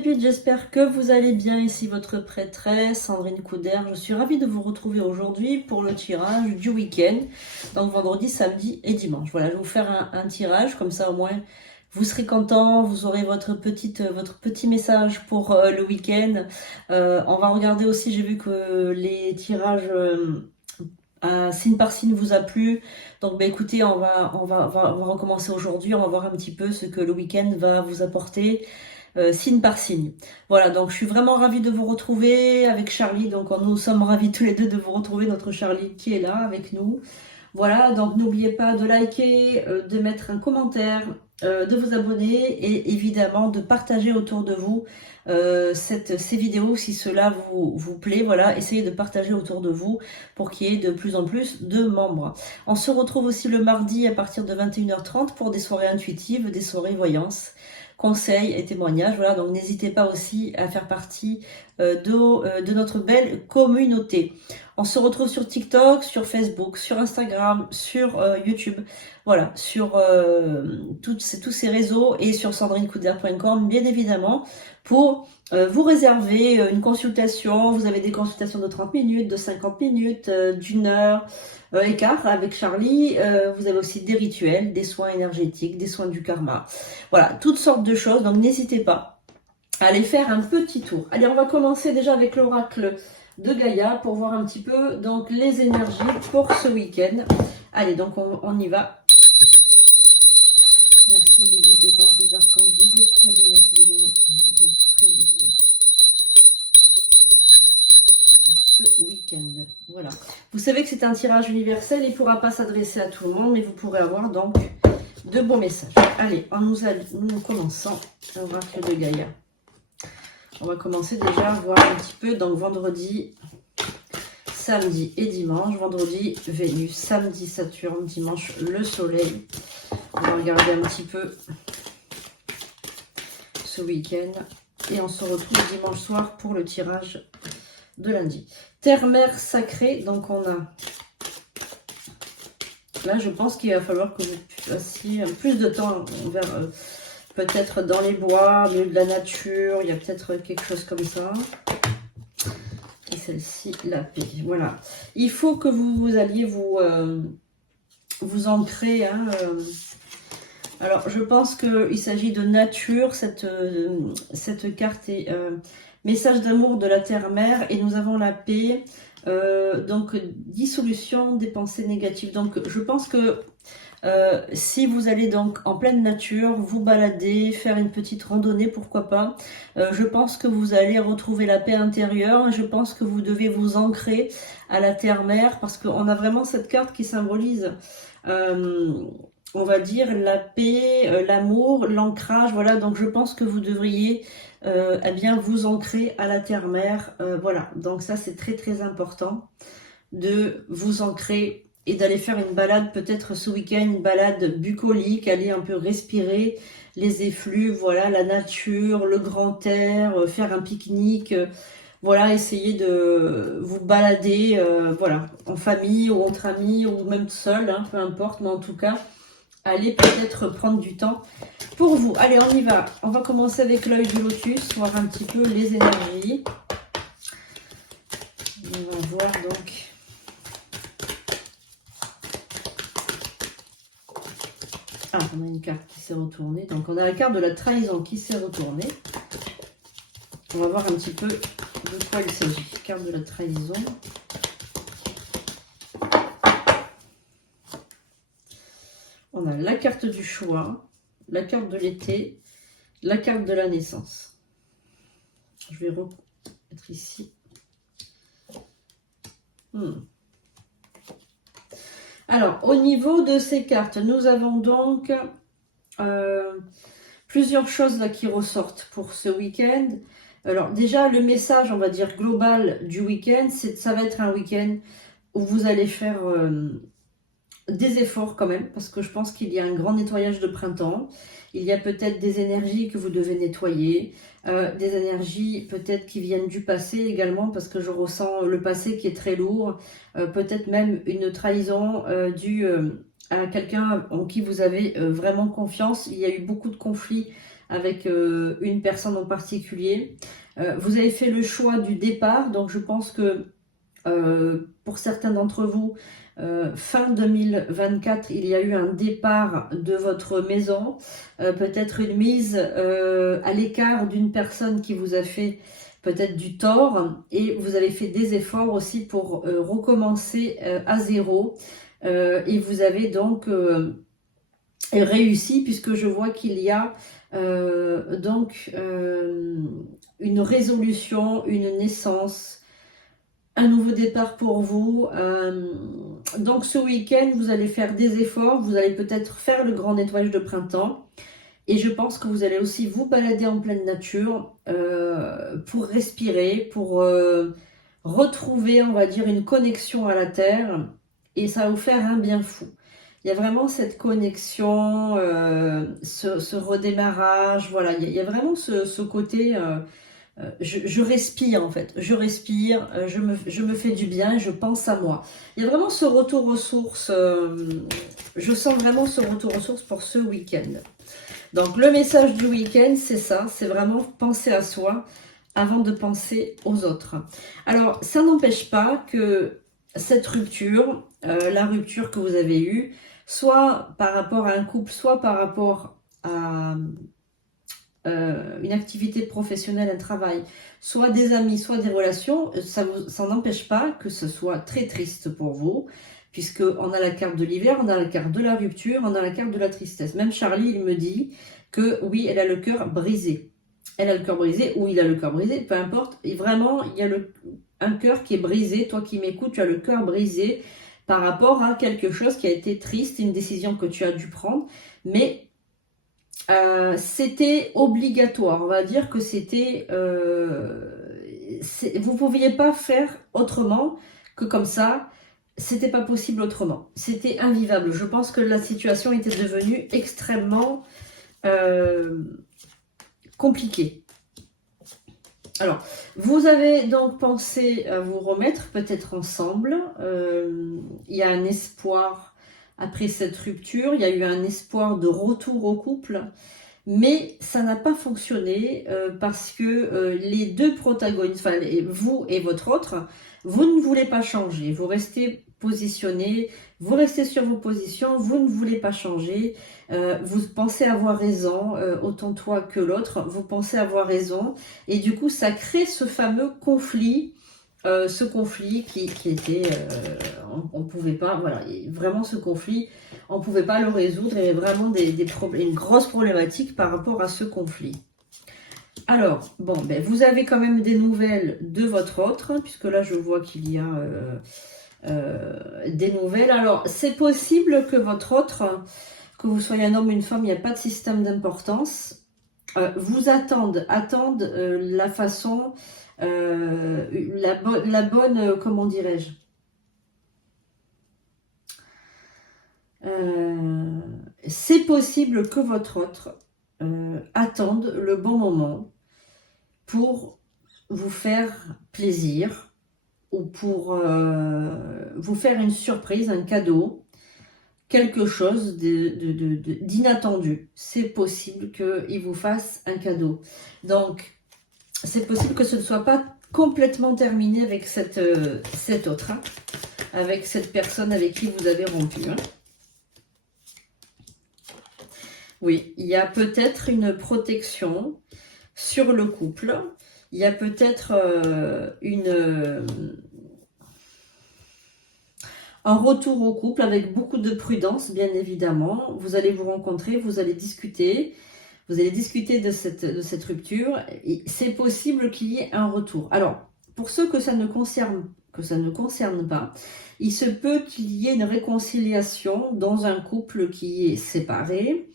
pépites, j'espère que vous allez bien. Ici votre prêtresse Sandrine Couder. Je suis ravie de vous retrouver aujourd'hui pour le tirage du week-end. Donc vendredi, samedi et dimanche. Voilà, je vais vous faire un tirage, comme ça au moins vous serez content, vous aurez votre petit message pour le week-end. On va regarder aussi, j'ai vu que les tirages signe par signe vous a plu. Donc bah, écoutez, on va recommencer aujourd'hui. On va voir un petit peu ce que le week-end va vous apporter. Signe par signe. Voilà, donc je suis vraiment ravie de vous retrouver avec Charlie. Donc nous sommes ravis tous les deux de vous retrouver, notre Charlie qui est là avec nous. Voilà, donc n'oubliez pas de liker, de mettre un commentaire, de vous abonner et évidemment de partager autour de vous ces vidéos si cela vous plaît. Voilà, essayez de partager autour de vous pour qu'il y ait de plus en plus de membres. On se retrouve aussi le mardi à partir de 21h30 pour des soirées intuitives, des soirées voyance, conseils et témoignages. Voilà, donc n'hésitez pas aussi à faire partie de notre belle communauté. On se retrouve sur TikTok, sur Facebook, sur Instagram, sur YouTube, voilà, sur tous ces réseaux et sur sandrinecouder.com, bien évidemment, pour vous réserver une consultation. Vous avez des consultations de 30 minutes, de 50 minutes, d'une heure et quart avec Charlie. Vous avez aussi des rituels, des soins énergétiques, des soins du karma. Voilà, toutes sortes de choses, donc n'hésitez pas à aller faire un petit tour. Allez, on va commencer déjà avec l'oracle de Gaïa pour voir un petit peu donc les énergies pour ce week-end. Allez, donc on y va. Merci les guides, les anges, les archanges, les esprits, allez, merci de nous donc prévenir pour ce week-end. Voilà. Vous savez que c'est un tirage universel, il ne pourra pas s'adresser à tout le monde, mais vous pourrez avoir donc de bons messages. Allez, nous commençons l'oracle de Gaïa. On va commencer déjà à voir un petit peu donc vendredi, samedi et dimanche. Vendredi, Vénus, samedi, Saturne, dimanche, le soleil. On va regarder un petit peu ce week-end. Et on se retrouve dimanche soir pour le tirage de lundi. Terre-mère sacrée, donc on a... Là, je pense qu'il va falloir que vous passiez plus de temps vers... peut-être dans les bois, au milieu de la nature, il y a peut-être quelque chose comme ça. Et celle-ci, la paix. Voilà. Il faut que vous alliez vous ancrer. Hein, alors, je pense qu'il s'agit de nature. Cette carte est message d'amour de la terre-mère. Et nous avons la paix. Donc, dissolution des pensées négatives. Donc, je pense que si vous allez donc en pleine nature, vous balader, faire une petite randonnée, pourquoi pas, je pense que vous allez retrouver la paix intérieure. Je pense que vous devez vous ancrer à la terre-mère parce qu'on a vraiment cette carte qui symbolise, on va dire, la paix, l'amour, l'ancrage. Voilà, donc je pense que vous devriez eh bien vous ancrer à la terre-mère. Voilà, donc ça c'est très très important de vous ancrer et d'aller faire une balade, peut-être ce week-end, une balade bucolique, aller un peu respirer les effluves, voilà, la nature, le grand air, faire un pique-nique, voilà, essayer de vous balader, voilà, en famille ou entre amis ou même seul, hein, peu importe, mais en tout cas, allez peut-être prendre du temps pour vous. Allez, on y va. On va commencer avec l'œil du lotus, voir un petit peu les énergies. On va voir donc... Ah, on a une carte qui s'est retournée. Donc, on a la carte de la trahison qui s'est retournée. On va voir un petit peu de quoi il s'agit. Carte de la trahison. On a la carte du choix, la carte de l'été, la carte de la naissance. Je vais remettre ici. Alors, au niveau de ces cartes, nous avons donc plusieurs choses là qui ressortent pour ce week-end. Alors déjà, le message, on va dire, global du week-end, ça va être un week-end où vous allez faire des efforts quand même, parce que je pense qu'il y a un grand nettoyage de printemps. Il y a peut-être des énergies que vous devez nettoyer, des énergies peut-être qui viennent du passé également, parce que je ressens le passé qui est très lourd, peut-être même une trahison due à quelqu'un en qui vous avez vraiment confiance. Il y a eu beaucoup de conflits avec une personne en particulier. Vous avez fait le choix du départ, donc je pense que pour certains d'entre vous, fin 2024, il y a eu un départ de votre maison, peut-être une mise à l'écart d'une personne qui vous a fait peut-être du tort, et vous avez fait des efforts aussi pour recommencer à zéro, et vous avez donc réussi, puisque je vois qu'il y a une résolution, une naissance, un nouveau départ pour vous. Donc ce week-end, vous allez faire des efforts, vous allez peut-être faire le grand nettoyage de printemps. Et je pense que vous allez aussi vous balader en pleine nature pour respirer, pour retrouver, on va dire, une connexion à la terre. Et ça va vous faire un bien fou. Il y a vraiment cette connexion, ce redémarrage. Voilà, il y a vraiment ce côté... je respire en fait, je respire, je me fais du bien, je pense à moi. Il y a vraiment ce retour aux sources, je sens vraiment ce retour aux sources pour ce week-end. Donc le message du week-end, c'est ça, c'est vraiment penser à soi avant de penser aux autres. Alors ça n'empêche pas que cette rupture, la rupture que vous avez eue, soit par rapport à un couple, soit par rapport à une activité professionnelle, un travail, soit des amis, soit des relations, ça n'empêche pas que ce soit très triste pour vous, puisqu'on a la carte de l'hiver, on a la carte de la rupture, on a la carte de la tristesse. Même Charlie, il me dit que oui, elle a le cœur brisé. Elle a le cœur brisé, ou il a le cœur brisé, peu importe. Et vraiment, il y a un cœur qui est brisé. Toi qui m'écoutes, tu as le cœur brisé par rapport à quelque chose qui a été triste, une décision que tu as dû prendre, mais c'était obligatoire. On va dire que c'était... vous ne pouviez pas faire autrement que comme ça. C'était pas possible autrement. C'était invivable. Je pense que la situation était devenue extrêmement compliquée. Alors, vous avez donc pensé à vous remettre peut-être ensemble. Il y a un espoir après cette rupture. Il y a eu un espoir de retour au couple. Mais ça n'a pas fonctionné parce que les deux protagonistes, enfin vous et votre autre, vous ne voulez pas changer. Vous restez positionné, vous restez sur vos positions, vous ne voulez pas changer. Vous pensez avoir raison, autant toi que l'autre, vous pensez avoir raison. Et du coup, ça crée ce fameux conflit. Ce conflit qui était, on ne pouvait pas, voilà, vraiment ce conflit, on ne pouvait pas le résoudre, il y avait vraiment une grosse problématique par rapport à ce conflit. Alors, bon, ben, vous avez quand même des nouvelles de votre autre, puisque là je vois qu'il y a des nouvelles. Alors, c'est possible que votre autre, que vous soyez un homme ou une femme, il n'y a pas de système d'importance, vous attendent la façon... la bonne, comment dirais-je, c'est possible que votre autre attende le bon moment pour vous faire plaisir ou pour vous faire une surprise, un cadeau, quelque chose d'inattendu. C'est possible qu'il vous fasse un cadeau. Donc, c'est possible que ce ne soit pas complètement terminé avec cet autre, hein, avec cette personne avec qui vous avez rompu. Hein. Oui, il y a peut-être une protection sur le couple. Il y a peut-être un retour au couple avec beaucoup de prudence, bien évidemment. Vous allez vous rencontrer, vous allez discuter. Vous allez discuter de cette rupture. C'est possible qu'il y ait un retour. Alors, pour ceux que ça ne concerne pas, il se peut qu'il y ait une réconciliation dans un couple qui est séparé,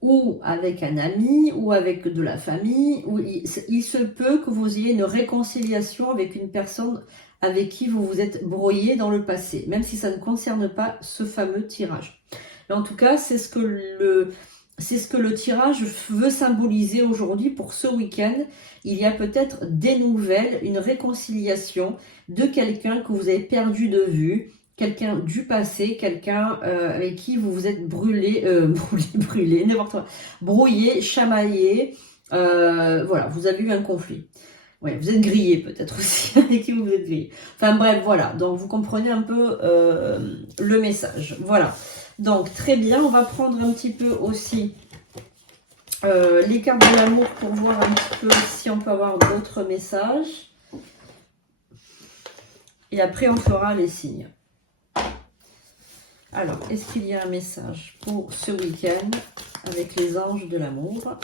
ou avec un ami, ou avec de la famille, ou il se peut que vous ayez une réconciliation avec une personne avec qui vous vous êtes brouillé dans le passé, même si ça ne concerne pas ce fameux tirage. Mais en tout cas, c'est ce que le tirage veut symboliser aujourd'hui pour ce week-end. Il y a peut-être des nouvelles, une réconciliation de quelqu'un que vous avez perdu de vue, quelqu'un du passé, quelqu'un avec qui vous vous êtes brûlé, n'importe quoi, brouillé, chamaillé, voilà, vous avez eu un conflit. Ouais, vous êtes grillé peut-être aussi, avec qui vous êtes grillé. Enfin bref, voilà, donc vous comprenez un peu le message. Voilà, donc très bien, on va prendre un petit peu aussi les cartes de l'amour pour voir un petit peu si on peut avoir d'autres messages. Et après, on fera les signes. Alors, est-ce qu'il y a un message pour ce week-end avec les anges de l'amour?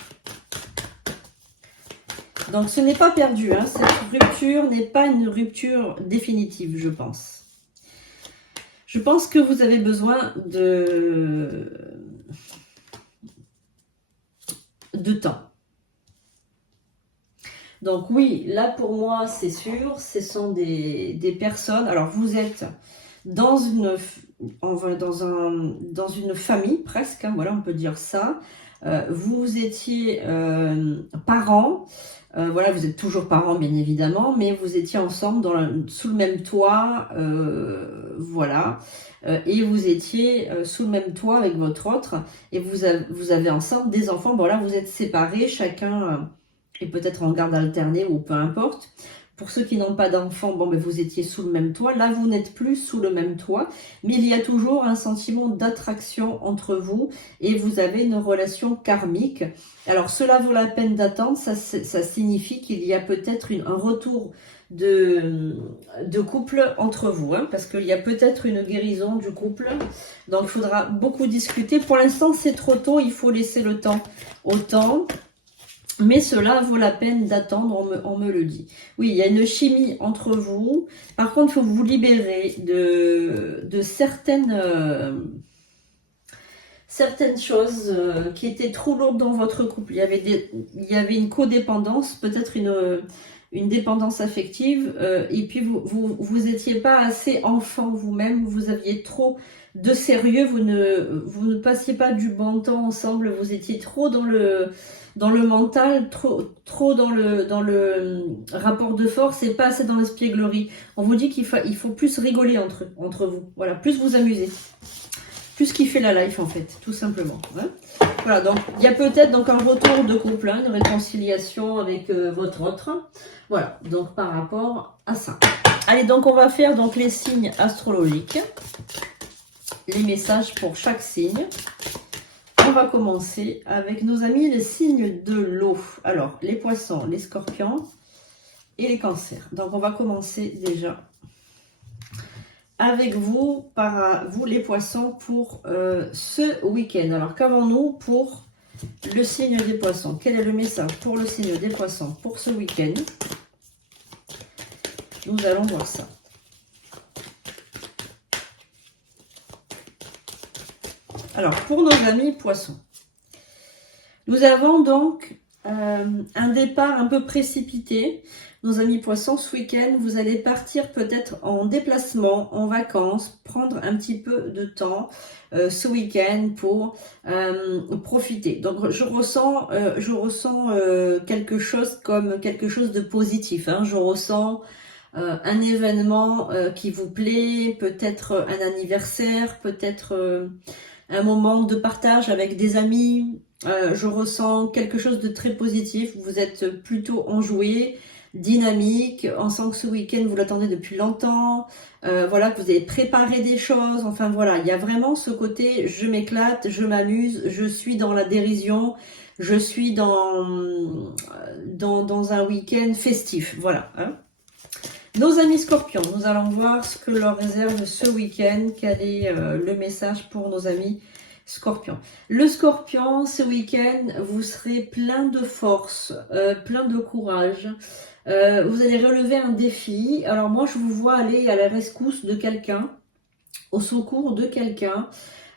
Donc, ce n'est pas perdu. Hein. Cette rupture n'est pas une rupture définitive, je pense. Je pense que vous avez besoin de temps. Donc oui, là pour moi, c'est sûr, ce sont des personnes... Alors, vous êtes dans une famille presque, hein, voilà, on peut dire ça. Vous étiez parents, voilà, vous êtes toujours parents bien évidemment, mais vous étiez ensemble sous le même toit, voilà, et vous étiez sous le même toit avec votre autre, et vous avez ensemble des enfants. Bon là, vous êtes séparés, chacun est peut-être en garde alternée ou peu importe. Pour ceux qui n'ont pas d'enfants, bon, ben vous étiez sous le même toit. Là, vous n'êtes plus sous le même toit, mais il y a toujours un sentiment d'attraction entre vous et vous avez une relation karmique. Alors, cela vaut la peine d'attendre. Ça signifie qu'il y a peut-être un retour de couple entre vous, hein, parce qu'il y a peut-être une guérison du couple. Donc, il faudra beaucoup discuter. Pour l'instant, c'est trop tôt. Il faut laisser le temps au temps. Mais cela vaut la peine d'attendre, on me le dit. Oui, il y a une chimie entre vous. Par contre, il faut vous libérer de certaines choses qui étaient trop lourdes dans votre couple. Il y avait une codépendance, peut-être une dépendance affective. Et puis, vous étiez pas assez enfant vous-même. Vous aviez trop de sérieux. Vous ne passiez pas du bon temps ensemble. Vous étiez trop dans le mental, trop dans le rapport de force et pas assez dans l'espièglerie. On vous dit qu'il faut plus rigoler entre vous. Voilà, plus vous amuser. Plus kiffer la life en fait, tout simplement. Hein. Voilà, donc il y a peut-être donc un retour de couple, hein, une réconciliation avec votre autre. Voilà, donc par rapport à ça. Allez, donc on va faire donc les signes astrologiques. Les messages pour chaque signe. On va commencer avec nos amis les signes de l'eau. Alors, les poissons, les scorpions et les cancers. Donc, on va commencer déjà avec vous, vous les poissons, pour ce week-end. Alors, qu'avons-nous pour le signe des poissons? Quel est le message pour le signe des poissons pour ce week-end? Nous allons voir ça. Alors, pour nos amis poissons, nous avons donc un départ un peu précipité. Nos amis poissons, ce week-end, vous allez partir peut-être en déplacement, en vacances, prendre un petit peu de temps ce week-end pour profiter. Donc, je ressens quelque chose comme quelque chose de positif. Hein. Je ressens un événement qui vous plaît, peut-être un anniversaire, peut-être... un moment de partage avec des amis, je ressens quelque chose de très positif, vous êtes plutôt enjoué, dynamique, on sent que ce week-end vous l'attendez depuis longtemps, voilà, que vous avez préparé des choses, enfin voilà, il y a vraiment ce côté je m'éclate, je m'amuse, je suis dans la dérision, je suis dans un week-end festif, voilà. Hein. Nos amis scorpions, nous allons voir ce que leur réserve ce week-end. Quel est le message pour nos amis scorpions? Le scorpion, ce week-end, vous serez plein de force, plein de courage. Vous allez relever un défi. Alors moi, je vous vois aller à la rescousse de quelqu'un, au secours de quelqu'un.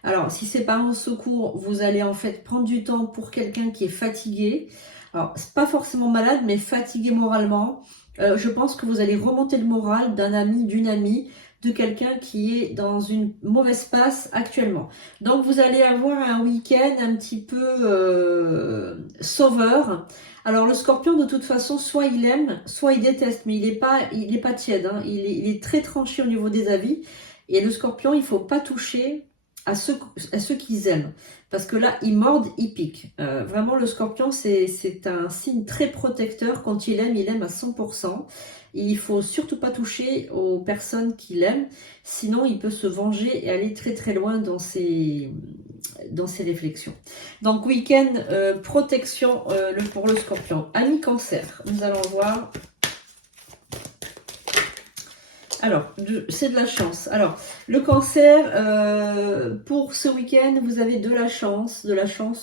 Alors, si c'est pas un secours, vous allez en fait prendre du temps pour quelqu'un qui est fatigué. Alors, c'est pas forcément malade, mais fatigué moralement. Je pense que vous allez remonter le moral d'un ami, d'une amie, de quelqu'un qui est dans une mauvaise passe actuellement. Donc, vous allez avoir un week-end un petit peu sauveur. Alors, le scorpion, de toute façon, soit il aime, soit il déteste, mais il est pas tiède. Hein. Il est très tranché au niveau des avis. Et le scorpion, il ne faut pas toucher à ceux qu'ils aiment. Parce que là, ils mordent, ils piquent. Vraiment, le scorpion, c'est un signe très protecteur. Quand il aime à 100%. Il ne faut surtout pas toucher aux personnes qu'il aime. Sinon, il peut se venger et aller très très loin dans ses réflexions. Donc, week-end, protection pour le scorpion. Ami cancer, nous allons voir. Alors, c'est de la chance. Alors, le cancer, pour ce week-end, vous avez de la chance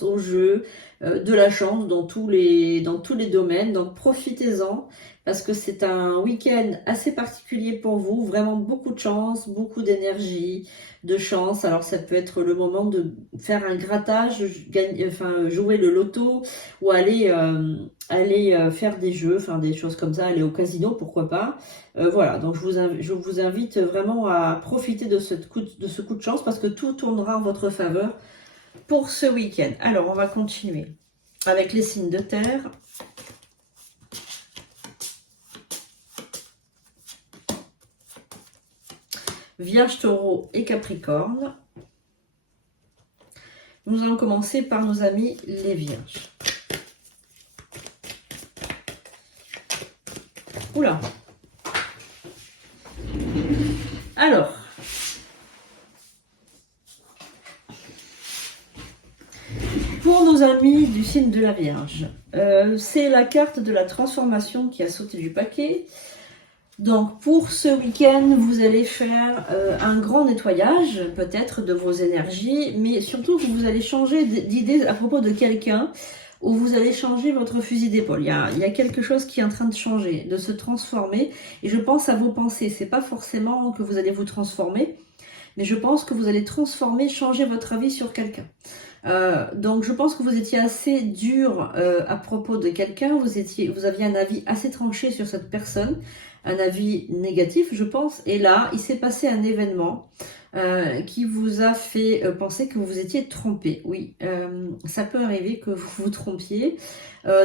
au jeu, de la chance dans tous les domaines. Donc, profitez-en parce que c'est un week-end assez particulier pour vous. Vraiment beaucoup de chance, beaucoup d'énergie, de chance. Alors, ça peut être le moment de faire un grattage, jouer le loto ou aller faire des jeux, enfin des choses comme ça, aller au casino, pourquoi pas. Voilà, donc je vous invite vraiment à profiter de ce coup de chance parce que tout tournera en votre faveur pour ce week-end. Alors, on va continuer avec les signes de terre. Vierge, Taureau et Capricorne. Nous allons commencer par nos amis les Vierges. Oula! Alors, pour nos amis du signe de la Vierge, c'est la carte de la transformation qui a sauté du paquet. Donc, pour ce week-end, vous allez faire un grand nettoyage, peut-être, de vos énergies, mais surtout que vous allez changer d'idée à propos de quelqu'un, ou vous allez changer votre fusil d'épaule. Il y a quelque chose qui est en train de changer, de se transformer, et je pense à vos pensées. C'est pas forcément que vous allez vous transformer, mais je pense que vous allez transformer, changer votre avis sur quelqu'un. Donc je pense que vous étiez assez dur à propos de quelqu'un, vous aviez un avis assez tranché sur cette personne, un avis négatif je pense, et là il s'est passé un événement qui vous a fait penser que vous vous étiez trompé. Oui, ça peut arriver que vous vous trompiez,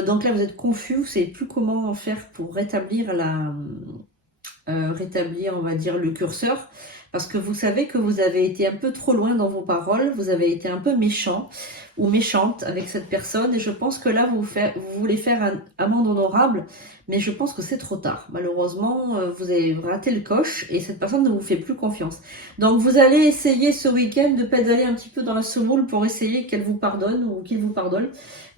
donc là vous êtes confus, vous ne savez plus comment faire pour rétablir on va dire le curseur, parce que vous savez que vous avez été un peu trop loin dans vos paroles, vous avez été un peu méchant ou méchante avec cette personne, et je pense que là vous voulez faire un amende honorable, mais je pense que c'est trop tard. Malheureusement, vous avez raté le coche et cette personne ne vous fait plus confiance. Donc vous allez essayer ce week-end de pédaler un petit peu dans la semoule pour essayer qu'elle vous pardonne ou qu'il vous pardonne.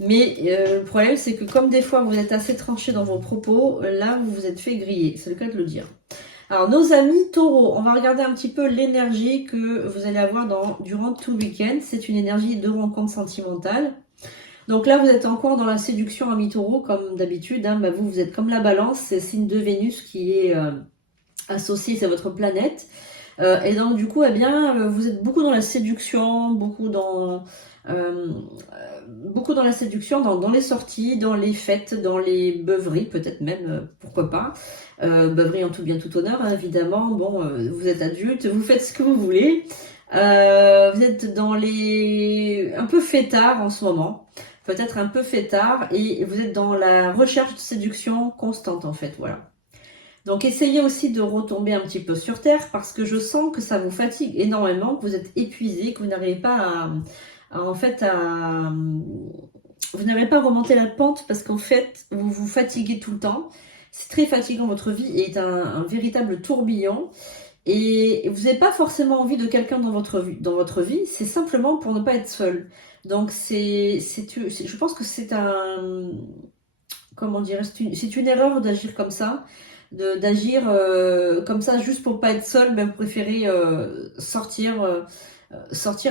Mais le problème, c'est que comme des fois vous êtes assez tranché dans vos propos, là vous vous êtes fait griller, c'est le cas de le dire. Alors, nos amis taureaux, on va regarder un petit peu l'énergie que vous allez avoir durant tout le week-end. C'est une énergie de rencontre sentimentale. Donc là, vous êtes encore dans la séduction amis taureaux, comme d'habitude. Hein. Vous êtes comme la balance, c'est le signe de Vénus qui est associé, c'est votre planète. Et donc, du coup, vous êtes beaucoup dans la séduction, beaucoup dans la séduction, dans les sorties, dans les fêtes, dans les beuveries, peut-être même, pourquoi pas. Beuverie en tout bien tout honneur, hein, évidemment. Bon, vous êtes adulte, vous faites ce que vous voulez. Vous êtes dans un peu fêtard en ce moment, peut-être un peu fêtard, et vous êtes dans la recherche de séduction constante en fait, voilà. Donc essayez aussi de retomber un petit peu sur terre parce que je sens que ça vous fatigue énormément, que vous êtes épuisé, que vous n'arrivez pas vous n'arrivez pas à remonter la pente parce qu'en fait vous vous fatiguez tout le temps. C'est très fatigant, votre vie est un véritable tourbillon et vous n'avez pas forcément envie de quelqu'un dans votre vie, c'est simplement pour ne pas être seul. Donc je pense que c'est comment dire, c'est une erreur d'agir comme ça, d'agir comme ça juste pour pas être seul, mais vous préférez sortir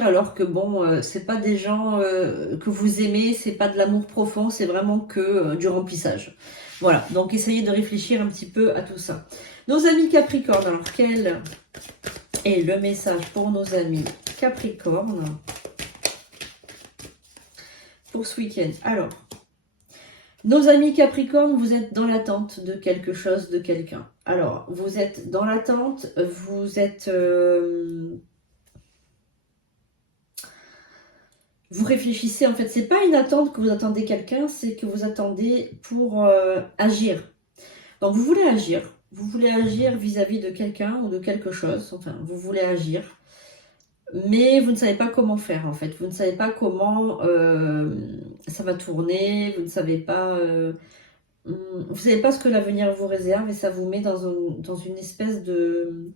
alors que bon, c'est pas des gens que vous aimez, c'est pas de l'amour profond, c'est vraiment que du remplissage. Voilà, donc essayez de réfléchir un petit peu à tout ça. Nos amis Capricorne, alors quel est le message pour nos amis Capricorne pour ce week-end? Alors, nos amis Capricorne, vous êtes dans l'attente de quelque chose, de quelqu'un. Alors, vous êtes dans l'attente, vous réfléchissez, en fait, c'est pas une attente que vous attendez quelqu'un, c'est que vous attendez pour agir. Donc, vous voulez agir, vous voulez agir vis-à-vis de quelqu'un ou de quelque chose. Enfin, vous voulez agir. Mais vous ne savez pas comment faire en fait. Vous ne savez pas comment ça va tourner. Vous ne savez pas... vous savez pas ce que l'avenir vous réserve et ça vous met dans une espèce de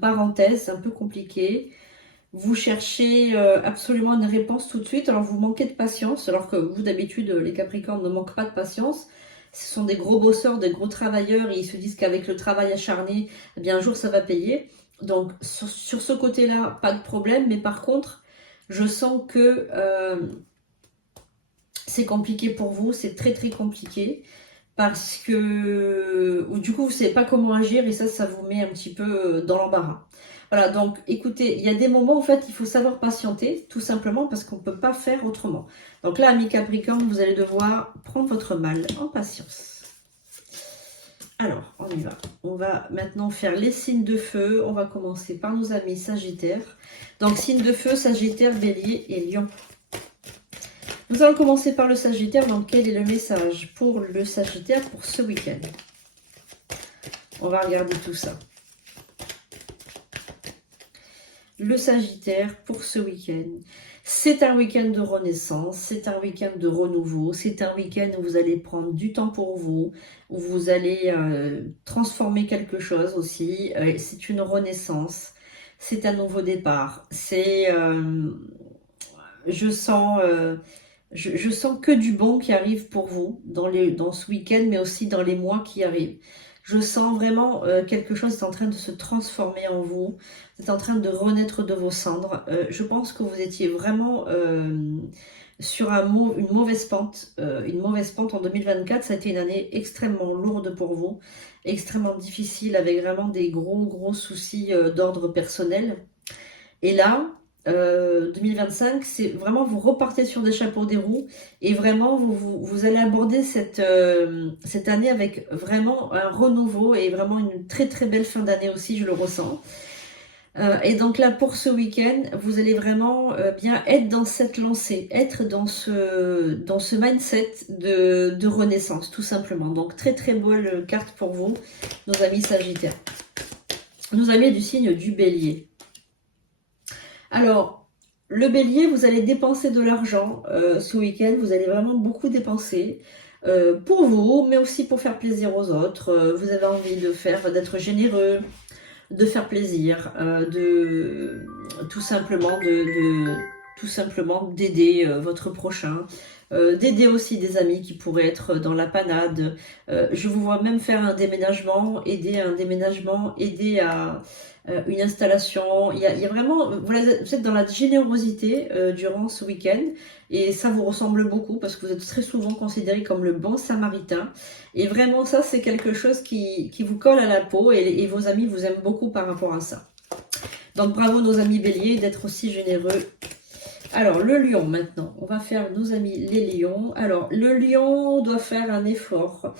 parenthèse un peu compliquée. Vous cherchez absolument une réponse tout de suite, alors vous manquez de patience, alors que vous d'habitude les Capricornes ne manquent pas de patience. Ce sont des gros bosseurs, des gros travailleurs et ils se disent qu'avec le travail acharné, eh bien un jour ça va payer. Donc sur ce côté-là, pas de problème, mais par contre, je sens que c'est compliqué pour vous, c'est très très compliqué parce que ou du coup vous savez pas comment agir et ça vous met un petit peu dans l'embarras. Voilà, donc écoutez, il y a des moments en fait il faut savoir patienter tout simplement parce qu'on ne peut pas faire autrement. Donc là, amis Capricorne, vous allez devoir prendre votre mal en patience. Alors, on y va. On va maintenant faire les signes de feu. On va commencer par nos amis Sagittaires. Donc, signes de feu, Sagittaire, Bélier et Lion. Nous allons commencer par le Sagittaire. Donc, quel est le message pour le Sagittaire pour ce week-end? On va regarder tout ça. Le Sagittaire pour ce week-end. C'est un week-end de renaissance, c'est un week-end de renouveau, c'est un week-end où vous allez prendre du temps pour vous, où vous allez transformer quelque chose aussi. C'est une renaissance, c'est un nouveau départ. C'est, je sens que du bon qui arrive pour vous dans ce week-end, mais aussi dans les mois qui arrivent. Je sens vraiment quelque chose est en train de se transformer en vous. Vous êtes en train de renaître de vos cendres. Je pense que vous étiez vraiment sur une mauvaise pente. Une mauvaise pente en 2024. Ça a été une année extrêmement lourde pour vous. Extrêmement difficile avec vraiment des gros soucis d'ordre personnel. Et là, 2025, c'est vraiment vous repartez sur des chapeaux des roues et vraiment vous allez aborder cette année avec vraiment un renouveau et vraiment une très très belle fin d'année aussi, je le ressens. Et donc là, pour ce week-end, vous allez vraiment bien être dans cette lancée, être dans ce mindset de renaissance, tout simplement. Donc très très belle carte pour vous, nos amis Sagittaires. Nos amis du signe du Bélier. Alors, le Bélier, vous allez dépenser de l'argent ce week-end. Vous allez vraiment beaucoup dépenser pour vous, mais aussi pour faire plaisir aux autres. Vous avez envie d'être généreux, de faire plaisir, tout simplement d'aider votre prochain. D'aider aussi des amis qui pourraient être dans la panade. Je vous vois même faire un déménagement, aider à une installation. Il y a vraiment, vous êtes dans la générosité durant ce week-end et ça vous ressemble beaucoup parce que vous êtes très souvent considéré comme le bon samaritain. Et vraiment ça, c'est quelque chose qui vous colle à la peau et vos amis vous aiment beaucoup par rapport à ça. Donc bravo nos amis Bélier d'être aussi généreux. Alors, le lion maintenant, on va faire nos amis les lions. Alors, le lion doit faire un effort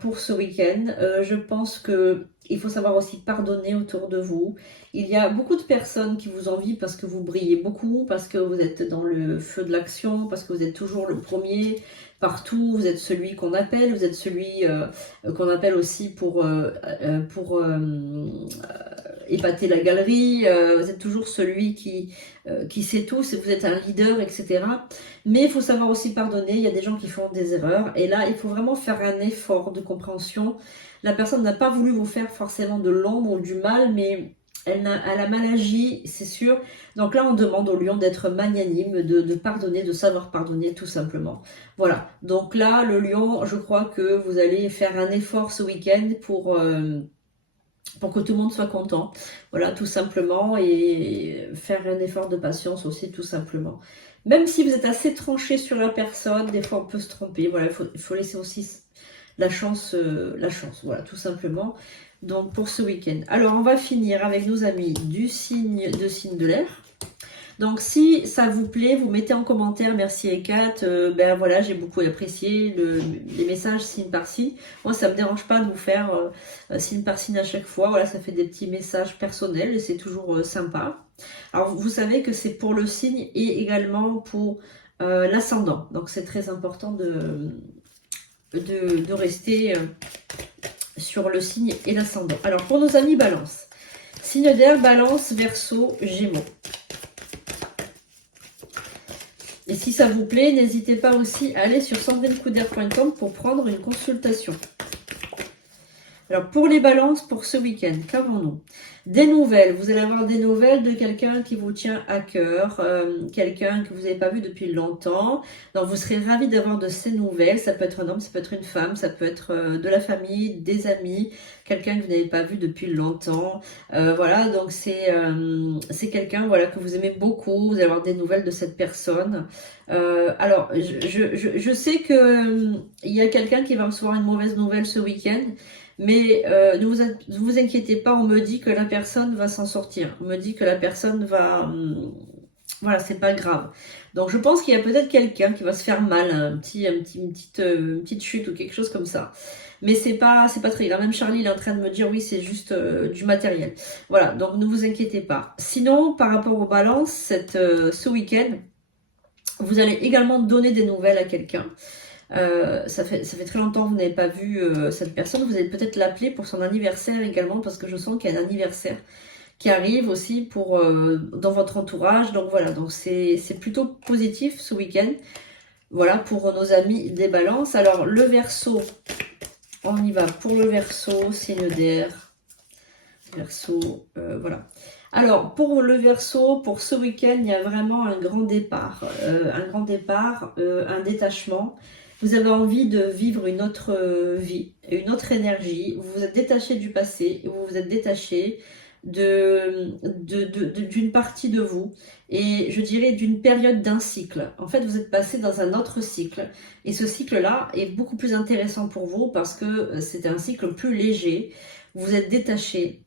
pour ce week-end. Je pense qu'il faut savoir aussi pardonner autour de vous. Il y a beaucoup de personnes qui vous envient parce que vous brillez beaucoup, parce que vous êtes dans le feu de l'action, parce que vous êtes toujours le premier partout. Vous êtes celui qu'on appelle, vous êtes celui qu'on appelle aussi pour épater la galerie. Vous êtes toujours celui qui sait tout, vous êtes un leader, etc. Mais il faut savoir aussi pardonner, il y a des gens qui font des erreurs, et là, il faut vraiment faire un effort de compréhension. La personne n'a pas voulu vous faire forcément de l'ombre ou du mal, mais elle a mal agi, c'est sûr. Donc là, on demande au lion d'être magnanime, de pardonner, de savoir pardonner, tout simplement. Voilà, donc là, le lion, je crois que vous allez faire un effort ce week-end pour que tout le monde soit content, voilà, tout simplement, et faire un effort de patience aussi, tout simplement. Même si vous êtes assez tranché sur la personne, des fois on peut se tromper, voilà, il faut laisser aussi la chance, voilà, tout simplement. Donc pour ce week-end. Alors on va finir avec nos amis du signe de l'air. Donc si ça vous plaît, vous mettez en commentaire, merci Ekat, ben voilà, j'ai beaucoup apprécié les messages signe par signe. Moi ça me dérange pas de vous faire signe par signe à chaque fois, voilà, ça fait des petits messages personnels et c'est toujours sympa. Alors vous savez que c'est pour le signe et également pour l'ascendant, donc c'est très important de rester sur le signe et l'ascendant. Alors, pour nos amis Balance, signe d'air, Balance, Verseau, Gémeaux. Et si ça vous plaît, n'hésitez pas aussi à aller sur sandrinecouder.com pour prendre une consultation. Alors, pour les balances, pour ce week-end, qu'avons-nous? Des nouvelles. Vous allez avoir des nouvelles de quelqu'un qui vous tient à cœur, quelqu'un que vous n'avez pas vu depuis longtemps. Donc, vous serez ravis d'avoir de ces nouvelles. Ça peut être un homme, ça peut être une femme, ça peut être de la famille, des amis, quelqu'un que vous n'avez pas vu depuis longtemps. Voilà, donc c'est quelqu'un voilà, que vous aimez beaucoup. Vous allez avoir des nouvelles de cette personne. Alors, je sais que il y a quelqu'un qui va recevoir une mauvaise nouvelle ce week-end. Mais ne vous inquiétez pas, on me dit que la personne va s'en sortir. On me dit que la personne va... voilà, c'est pas grave. Donc je pense qu'il y a peut-être quelqu'un qui va se faire mal, une petite chute ou quelque chose comme ça. Mais c'est pas très grave. Même Charlie il est en train de me dire oui, c'est juste du matériel. Voilà, donc ne vous inquiétez pas. Sinon, par rapport aux balances, ce week-end, vous allez également donner des nouvelles à quelqu'un. Ça fait très longtemps que vous n'avez pas vu cette personne. Vous allez peut-être l'appeler pour son anniversaire également, parce que je sens qu'il y a un anniversaire qui arrive aussi pour dans votre entourage. Donc voilà, donc c'est plutôt positif ce week-end. Voilà pour nos amis des balances. Alors le Verseau, on y va pour le Verseau, signe d'air. Verseau, voilà. Alors, pour le Verseau, pour ce week-end, il y a vraiment un grand départ, un détachement. Vous avez envie de vivre une autre vie, une autre énergie. Vous vous êtes détaché du passé, vous vous êtes détaché d'une partie de vous et je dirais d'une période d'un cycle. En fait, vous êtes passé dans un autre cycle et ce cycle-là est beaucoup plus intéressant pour vous parce que c'est un cycle plus léger. Vous êtes détaché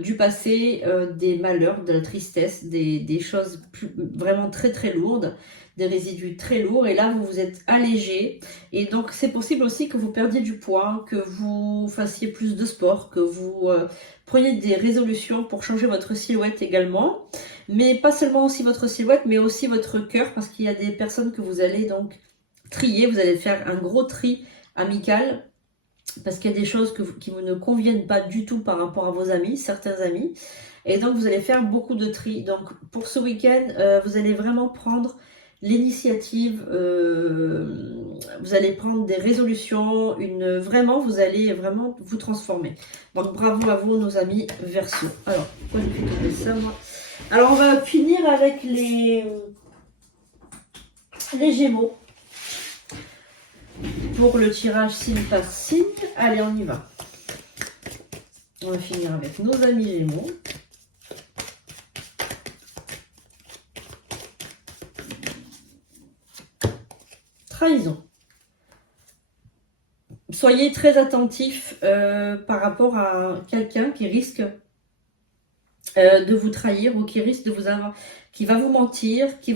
du passé, des malheurs, de la tristesse, des choses vraiment très très lourdes, des résidus très lourds, et là vous vous êtes allégé, et donc c'est possible aussi que vous perdiez du poids, que vous fassiez plus de sport, que vous preniez des résolutions pour changer votre silhouette également, mais pas seulement aussi votre silhouette, mais aussi votre cœur, parce qu'il y a des personnes que vous allez donc trier, vous allez faire un gros tri amical, parce qu'il y a des choses qui vous ne conviennent pas du tout par rapport à vos amis, certains amis, et donc vous allez faire beaucoup de tri. Donc pour ce week-end, vous allez vraiment prendre l'initiative, vous allez prendre des résolutions, vraiment, vous allez vraiment vous transformer. Donc bravo à vous, nos amis Verseau. Alors, pourquoi j'ai pu tomber ça, moi? Alors on va finir avec les Gémeaux. Pour le tirage signe par signe, allez, on y va. On va finir avec nos amis Gémeaux. Trahison. Soyez très attentifs par rapport à quelqu'un qui risque de vous trahir ou qui risque de vous avoir, qui va vous mentir, qui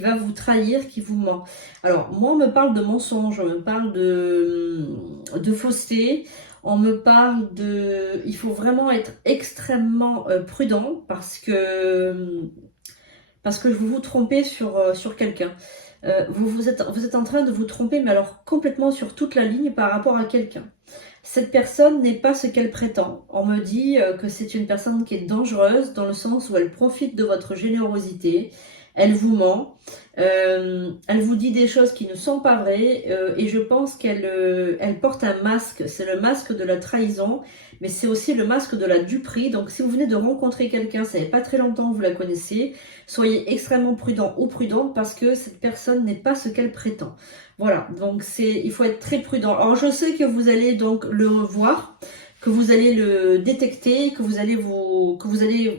va vous trahir, qui vous ment. Alors, moi, on me parle de mensonge, on me parle de fausseté, on me parle de... Il faut vraiment être extrêmement prudent parce que vous vous trompez sur quelqu'un. Vous êtes en train de vous tromper, mais alors complètement sur toute la ligne par rapport à quelqu'un. Cette personne n'est pas ce qu'elle prétend. On me dit que c'est une personne qui est dangereuse dans le sens où elle profite de votre générosité, elle vous ment, elle vous dit des choses qui ne sont pas vraies et je pense qu'elle porte un masque. C'est le masque de la trahison, mais c'est aussi le masque de la duperie. Donc si vous venez de rencontrer quelqu'un, ça fait pas très longtemps que vous la connaissez, soyez extrêmement prudent ou prudente parce que cette personne n'est pas ce qu'elle prétend. Voilà, donc il faut être très prudent. Alors je sais que vous allez donc le voir, que vous allez le détecter, que vous allez vous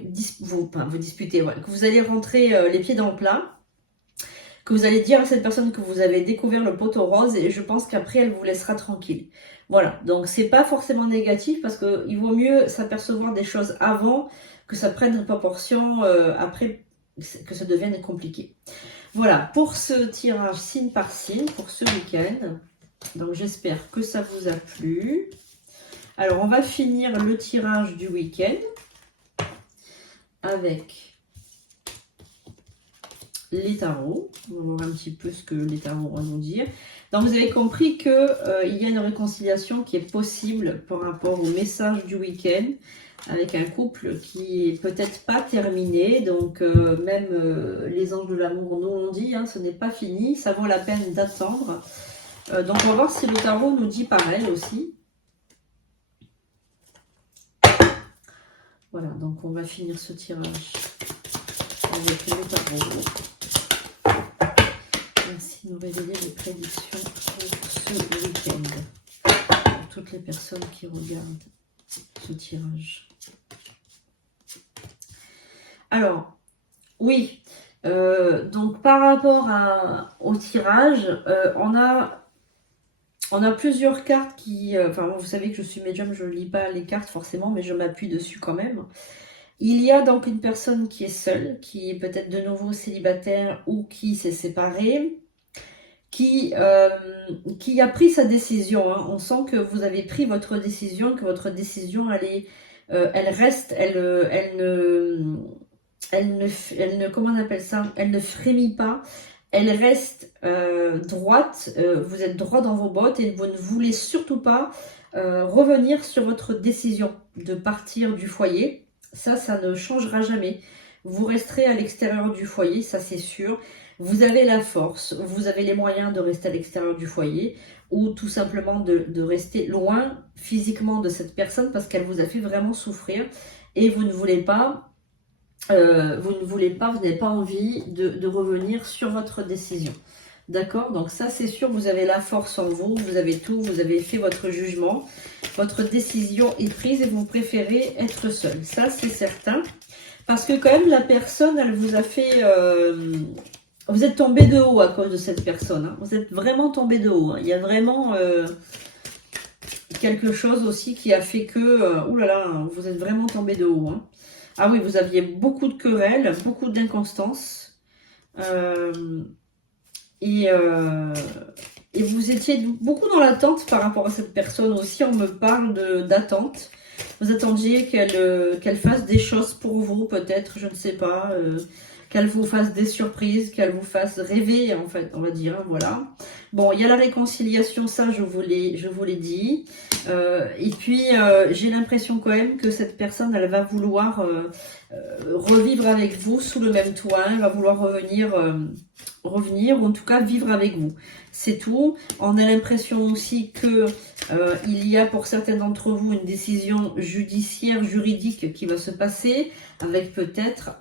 disputer, ouais, que vous allez rentrer les pieds dans le plat, que vous allez dire à cette personne que vous avez découvert le poteau rose et je pense qu'après elle vous laissera tranquille. Voilà, donc c'est pas forcément négatif parce qu'il vaut mieux s'apercevoir des choses avant que ça prenne une proportion après que ça devienne compliqué. Voilà, pour ce tirage signe par signe, pour ce week-end. Donc j'espère que ça vous a plu. Alors on va finir le tirage du week-end avec les tarots. On va voir un petit peu ce que les tarots vont nous dire. Donc vous avez compris que il y a une réconciliation qui est possible par rapport au message du week-end avec un couple qui est peut-être pas terminé. Donc même les anges de l'amour nous l'ont dit, hein, ce n'est pas fini, ça vaut la peine d'attendre. Donc on va voir si le tarot nous dit pareil aussi. Voilà, donc on va finir ce tirage avec le tarot. Merci de nous révéler les prédictions pour ce week-end. Pour toutes les personnes qui regardent ce tirage. Alors, oui, donc par rapport au tirage, on a plusieurs cartes qui... enfin, vous savez que je suis médium, je ne lis pas les cartes forcément, mais je m'appuie dessus quand même. Il y a donc une personne qui est seule, qui est peut-être de nouveau célibataire ou qui s'est séparée, qui a pris sa décision. Hein. On sent que vous avez pris votre décision, que votre décision, elle reste, elle ne, comment on appelle ça? Elle ne frémit pas. Elle reste droite, vous êtes droit dans vos bottes et vous ne voulez surtout pas revenir sur votre décision de partir du foyer. Ça ne changera jamais. Vous resterez à l'extérieur du foyer, ça c'est sûr. Vous avez la force, vous avez les moyens de rester à l'extérieur du foyer ou tout simplement de rester loin physiquement de cette personne parce qu'elle vous a fait vraiment souffrir et vous ne voulez pas... vous n'avez pas envie de revenir sur votre décision. D'accord? Donc ça, c'est sûr, vous avez la force en vous, vous avez tout, vous avez fait votre jugement, votre décision est prise et vous préférez être seul. Ça, c'est certain. Parce que quand même, la personne, elle vous a fait... vous êtes tombé de haut à cause de cette personne. Hein. Vous êtes vraiment tombé de haut. Hein. Il y a vraiment quelque chose aussi qui a fait que... ouh là là, vous êtes vraiment tombé de haut. Hein. Ah oui, vous aviez beaucoup de querelles, beaucoup d'inconstance. Et vous étiez beaucoup dans l'attente par rapport à cette personne aussi. On me parle d'attente. Vous attendiez qu'elle fasse des choses pour vous, peut-être, je ne sais pas. Qu'elle vous fasse des surprises, qu'elle vous fasse rêver, en fait, on va dire. Voilà. Bon, il y a la réconciliation, ça, je vous l'ai dit. Et puis, j'ai l'impression quand même que cette personne, elle va vouloir revivre avec vous sous le même toit. Elle va vouloir revenir, ou en tout cas vivre avec vous. C'est tout. On a l'impression aussi que il y a pour certains d'entre vous une décision judiciaire, juridique qui va se passer avec peut-être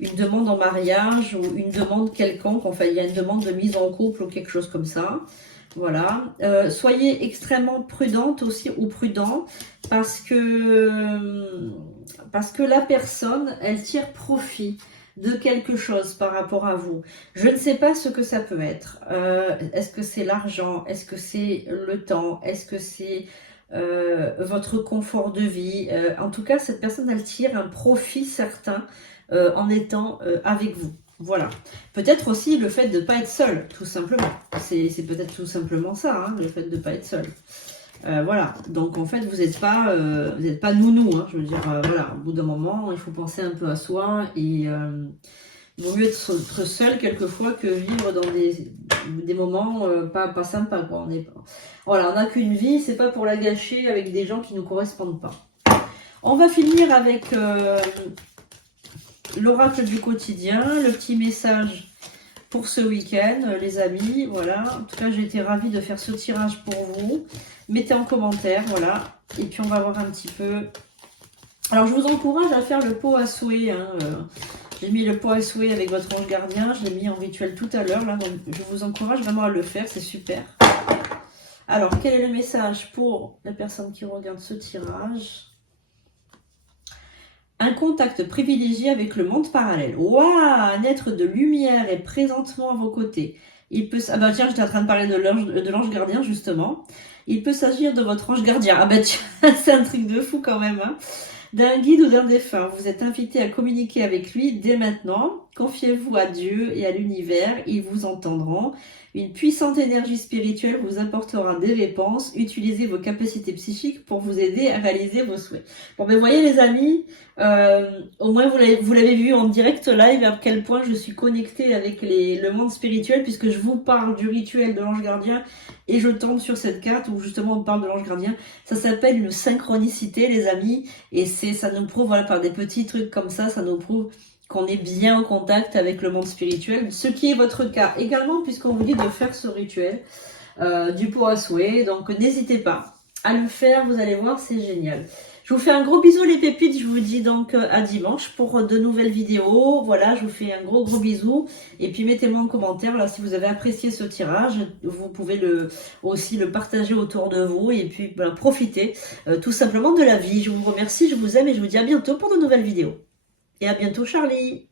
une demande en mariage ou une demande quelconque. Enfin, il y a une demande de mise en couple ou quelque chose comme ça. Voilà. Soyez extrêmement prudente aussi ou prudent parce que la personne, elle tire profit de quelque chose par rapport à vous. Je ne sais pas ce que ça peut être. Est-ce que c'est l'argent? Est-ce que c'est le temps? Est-ce que c'est votre confort de vie? En tout cas, cette personne, elle tire un profit certain en étant avec vous. Voilà. Peut-être aussi le fait de ne pas être seul, tout simplement. C'est peut-être tout simplement ça, hein, le fait de ne pas être seul. Voilà. Donc, en fait, vous n'êtes pas nounou. Hein, je veux dire, voilà. Au bout d'un moment, il faut penser un peu à soi et il vaut mieux être seul quelquefois que vivre dans des moments pas sympas, quoi. Voilà, on n'a qu'une vie, c'est pas pour la gâcher avec des gens qui ne nous correspondent pas. On va finir avec... l'oracle du quotidien, le petit message pour ce week-end, les amis. Voilà, en tout cas, j'ai été ravie de faire ce tirage pour vous. Mettez en commentaire, voilà. Et puis, on va voir un petit peu. Alors, je vous encourage à faire le pot à souhait. Hein. J'ai mis le pot à souhait avec votre ange gardien. Je l'ai mis en rituel tout à l'heure. Là, donc, je vous encourage vraiment à le faire. C'est super. Alors, quel est le message pour la personne qui regarde ce tirage ? Un contact privilégié avec le monde parallèle. Waouh, un être de lumière est présentement à vos côtés. Il peut... Ah bah tiens, j'étais en train de parler de l'ange gardien, justement. Il peut s'agir de votre ange gardien. Ah bah tiens, c'est un truc de fou quand même. Hein. d'un guide ou d'un défunt. Vous êtes invité à communiquer avec lui dès maintenant. Confiez-vous à Dieu et à l'univers, ils vous entendront. Une puissante énergie spirituelle vous apportera des réponses. Utilisez vos capacités psychiques pour vous aider à réaliser vos souhaits. Bon, ben voyez les amis, au moins vous l'avez vu en direct live à quel point je suis connectée avec le monde spirituel, puisque je vous parle du rituel de l'ange gardien et je tombe sur cette carte où justement on parle de l'ange gardien. Ça s'appelle une synchronicité les amis, et ça nous prouve, voilà, par des petits trucs comme ça nous prouve qu'on est bien en contact avec le monde spirituel, ce qui est votre cas également, puisqu'on vous dit de faire ce rituel du pot à souhait. Donc n'hésitez pas à le faire, vous allez voir, c'est génial. Je vous fais un gros bisou les pépites, je vous dis donc à dimanche pour de nouvelles vidéos. Voilà, je vous fais un gros bisou. Et puis mettez-moi en commentaire là, si vous avez apprécié ce tirage. Vous pouvez aussi le partager autour de vous. Et puis voilà, profitez tout simplement de la vie. Je vous remercie, je vous aime et je vous dis à bientôt pour de nouvelles vidéos. Et à bientôt Charlie.